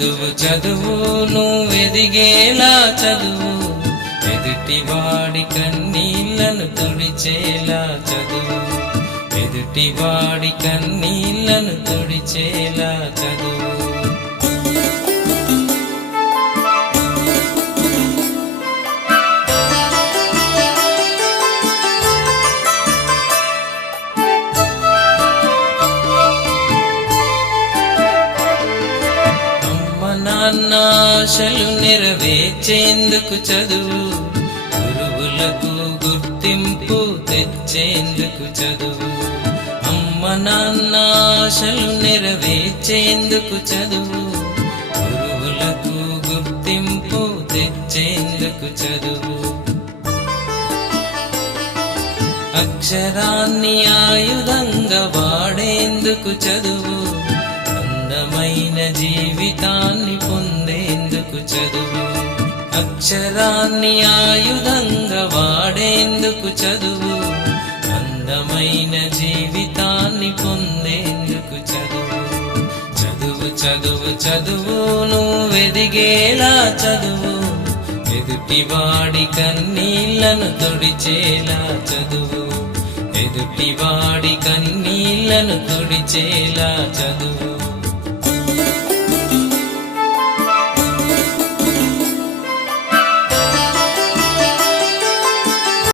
చదువు చదువు నువ్వెదిగేలా చదువు, ఎదుటివాడి కన్నీళ్లను తుడిచేలా చదువు, ఎదుటివాడి కన్నీళ్లను తుడిచేలా చదువు. నాన్న ఆశలు నెరవేర్చేందుకు చదువు, గురువులకు గుర్తింపు తెచ్చేందుకు చదువు. అమ్మ నాన్న ఆశలు నెరవేర్చేందుకు చదువు, గురువులకు గుర్తింపు తెచ్చేందుకు చదువు. అక్షరాన్ని ఆయుధంగా వాడేందుకు చదువు, అందమైన జీవితాన్ని పొందేందుకు చదువు. అక్షరాన్ని ఆయుధంగా వాడేందుకు చదువు, అందమైన జీవితాన్ని పొందేందుకు చదువు. చదువు చదువు చదువు నువ్వెదిగేలా చదువు, ఎదుటివాడి కన్నీళ్లను తుడిచేలా చదువు, ఎదుటివాడి కన్నీళ్లను తుడిచేలా చదువు.